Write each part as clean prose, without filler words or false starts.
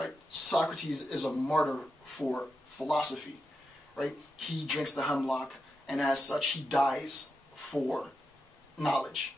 right? Socrates is a martyr for philosophy, right? He drinks the hemlock, and as such, he dies for knowledge.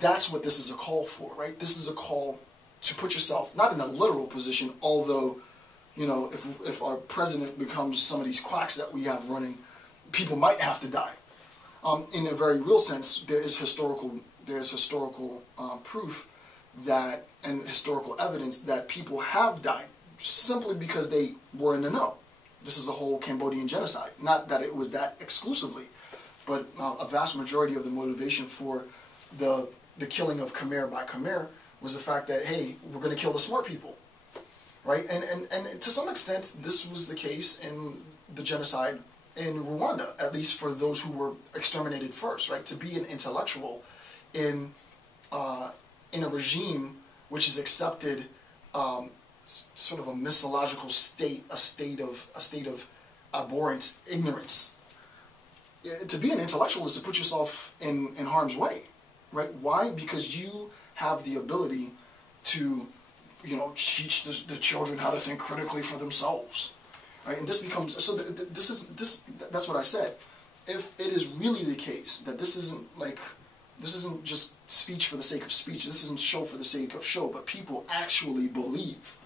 That's what this is a call for, right? This is a call to put yourself, not in a literal position, although, you know, if our president becomes some of these quacks that we have running, people might have to die. In a very real sense, there is historical proof that, and historical evidence that people have died simply because they were in the know. This is the whole Cambodian genocide. Not that it was that exclusively, but a vast majority of the motivation for the killing of Khmer by Khmer was the fact that, hey, we're going to kill the smart people, right? And to some extent, this was the case in the genocide in Rwanda, at least for those who were exterminated first, right? To be an intellectual in a regime which has accepted sort of a mythological state, a state of abhorrent ignorance. To be an intellectual is to put yourself in harm's way, right? Why? Because you have the ability to, you know, teach the children how to think critically for themselves, right? And this becomes, so that's what I said. If it is really the case that this isn't just speech for the sake of speech, this isn't show for the sake of show, but people actually believe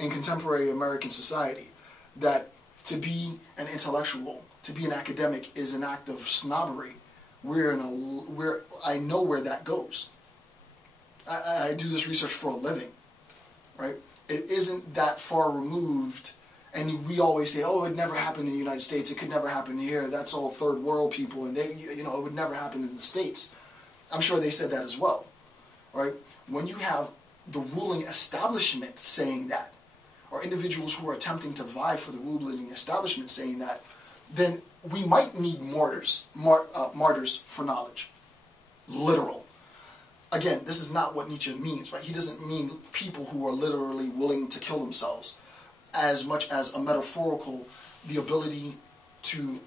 in contemporary American society that to be an intellectual, to be an academic is an act of snobbery, I know where that goes. I do this research for a living, right? It isn't that far removed, and we always say, oh, it never happened in the United States, it could never happen here, that's all third world people, and they, you know, it would never happen in the States. I'm sure they said that as well, right? When you have the ruling establishment saying that, or individuals who are attempting to vie for the ruling establishment saying that, then we might need martyrs for knowledge. Literal. Again, this is not what Nietzsche means, right? He doesn't mean people who are literally willing to kill themselves, as much as a metaphorical, the ability to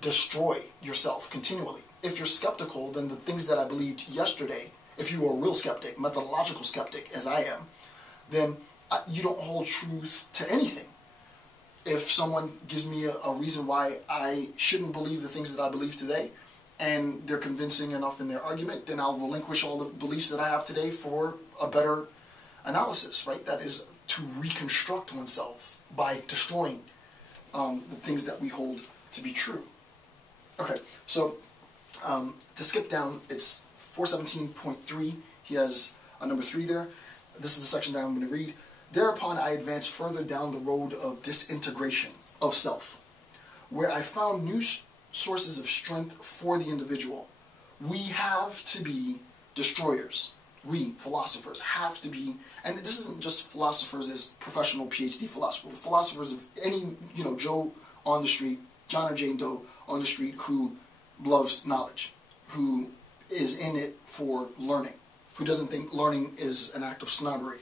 destroy yourself continually. If you're skeptical, then the things that I believed yesterday, if you are a real skeptic, methodological skeptic, as I am, then you don't hold truth to anything. If someone gives me a reason why I shouldn't believe the things that I believe today, and they're convincing enough in their argument, then I'll relinquish all the beliefs that I have today for a better analysis, right? That is to reconstruct oneself by destroying the things that we hold to be true. Okay, so to skip down, it's 417.3. He has a number 3 there. This is the section that I'm going to read. Thereupon I advanced further down the road of disintegration of self, where I found new sources of strength for the individual. We have to be destroyers. We, philosophers, have to be, and this isn't just philosophers as professional PhD philosophers, philosophers of any, you know, Joe on the street, John or Jane Doe on the street who loves knowledge, who is in it for learning, who doesn't think learning is an act of snobbery.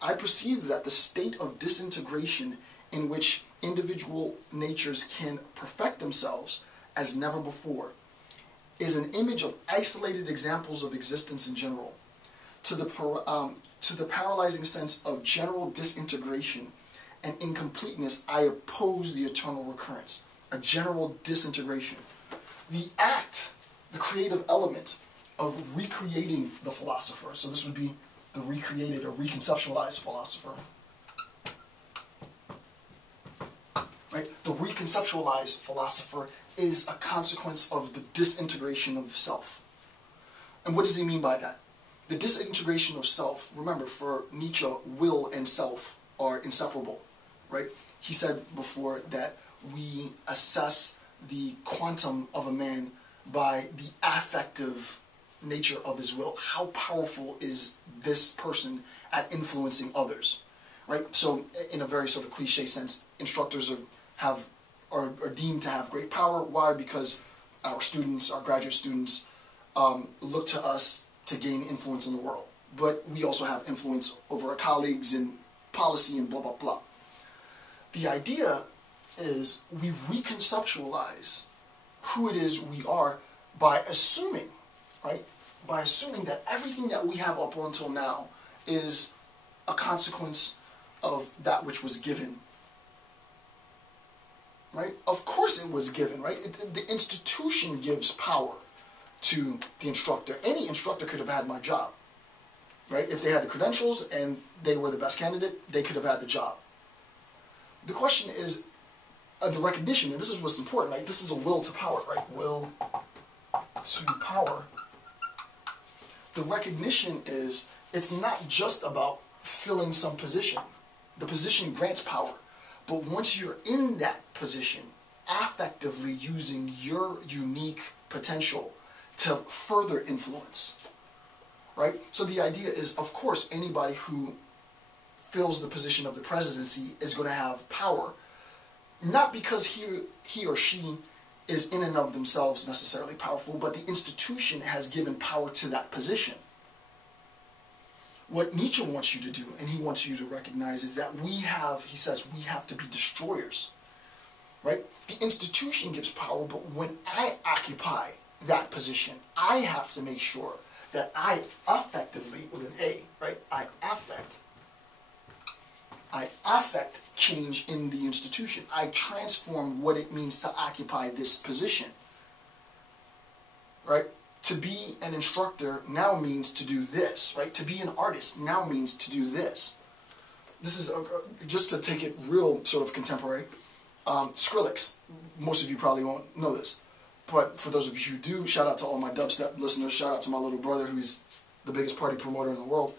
I perceive that the state of disintegration in which individual natures can perfect themselves as never before is an image of isolated examples of existence in general. To the paralyzing sense of general disintegration and incompleteness, I oppose the eternal recurrence, a general disintegration. The act, the creative element of recreating the philosopher, so this would be the recreated or reconceptualized philosopher, right? The reconceptualized philosopher is a consequence of the disintegration of self. And what does he mean by that? The disintegration of self, remember, for Nietzsche, will and self are inseparable, right? He said before that we assess the quantum of a man by the affective nature of his will. How powerful is this person at influencing others, right? So in a very sort of cliche sense, instructors are deemed to have great power. Why? Because our students, our graduate students, look to us to gain influence in the world. But we also have influence over our colleagues in policy and blah, blah, blah. The idea is we reconceptualize who it is we are by assuming, right? By assuming that everything that we have up until now is a consequence of that which was given. Right? Of course it was given, right? The institution gives power to the instructor. Any instructor could have had my job, right? If they had the credentials and they were the best candidate, they could have had the job. The question is the recognition, and this is what's important, right? This is a will to power, right? Will to power. The recognition is, it's not just about filling some position. The position grants power. But once you're in that position, affectively using your unique potential to further influence, right? So the idea is, of course, anybody who fills the position of the presidency is going to have power, not because he or she is in and of themselves necessarily powerful, but the institution has given power to that position. What Nietzsche wants you to do, and he wants you to recognize, is that he says, we have to be destroyers, right? The institution gives power, but when I occupy that position, I have to make sure that I effectively, with an A, right? I affect change in the institution. I transform what it means to occupy this position, right? To be an instructor now means to do this, right? To be an artist now means to do this. This is, just to take it real sort of contemporary, Skrillex. Most of you probably won't know this, but for those of you who do, shout out to all my dubstep listeners, shout out to my little brother who's the biggest party promoter in the world.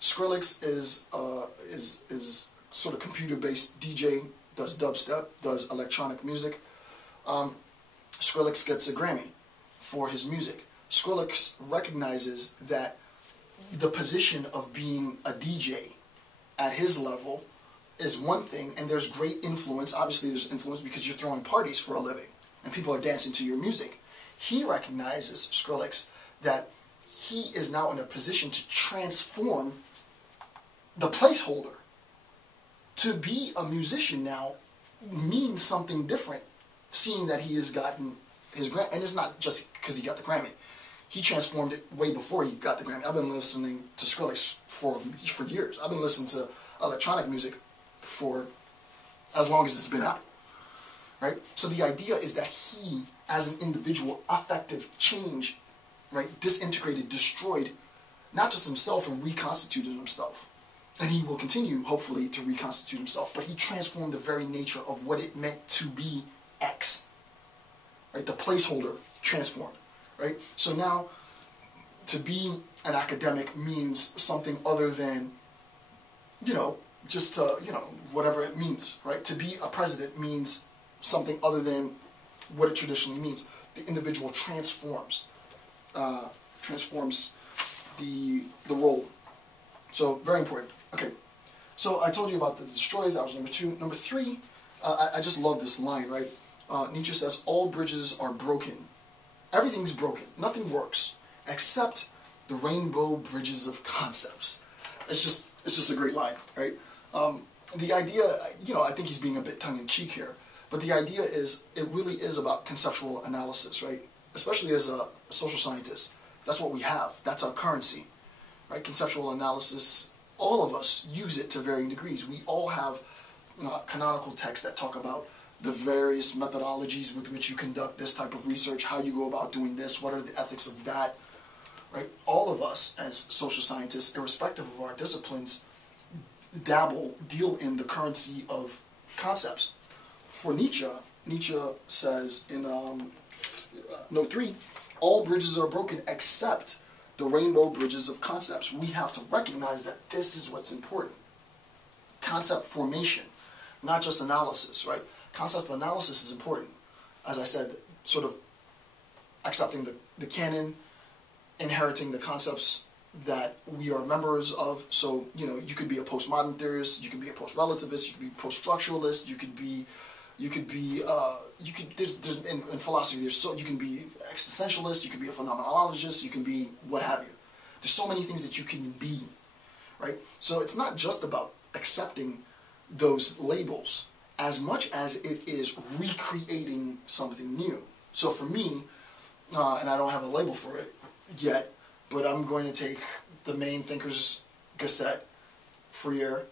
Skrillex is sort of computer-based DJ, does dubstep, does electronic music. Skrillex gets a Grammy for his music. Skrillex recognizes that the position of being a DJ at his level is one thing, and there's great influence. Obviously there's influence because you're throwing parties for a living and people are dancing to your music. He recognizes, Skrillex, that he is now in a position to transform the placeholder. To be a musician now means something different, seeing that he has gotten his Grammy. And it's not just because he got the Grammy. He transformed it way before he got the Grammy. I've been listening to Skrillex for years. I've been listening to electronic music for as long as it's been out. Right? So the idea is that he, as an individual, affected change, right, disintegrated, destroyed, not just himself, and reconstituted himself. And he will continue, hopefully, to reconstitute himself. But he transformed the very nature of what it meant to be X. Right? The placeholder transformed. Right? So now, to be an academic means something other than, just, whatever it means. Right? To be a president means something other than what it traditionally means. The individual transforms. Transforms the role. So, very important. Okay, so I told you about the destroyers, that was number 2. Number 3, I just love this line, right? Nietzsche says, all bridges are broken. Everything's broken. Nothing works, except the rainbow bridges of concepts. It's just a great line, right? The idea, I think he's being a bit tongue-in-cheek here, but the idea is, it really is about conceptual analysis, right? Especially as a social scientist. That's what we have. That's our currency, right? Conceptual analysis. All of us use it to varying degrees. We all have canonical texts that talk about the various methodologies with which you conduct this type of research, how you go about doing this, what are the ethics of that, right? All of us as social scientists, irrespective of our disciplines, deal in the currency of concepts. For Nietzsche, Nietzsche says in note 3, all bridges are broken except the rainbow bridges of concepts. We have to recognize that this is what's important. Concept formation, not just analysis, right? Concept analysis is important. As I said, sort of accepting the canon, inheriting the concepts that we are members of. So, you could be a postmodern theorist, you could be a post-relativist, you could be post-structuralist, there's in philosophy, you can be existentialist, you can be a phenomenologist, you can be what have you. There's so many things that you can be, right? So it's not just about accepting those labels as much as it is recreating something new. So for me, and I don't have a label for it yet, but I'm going to take the main Thinkers Gazette freer,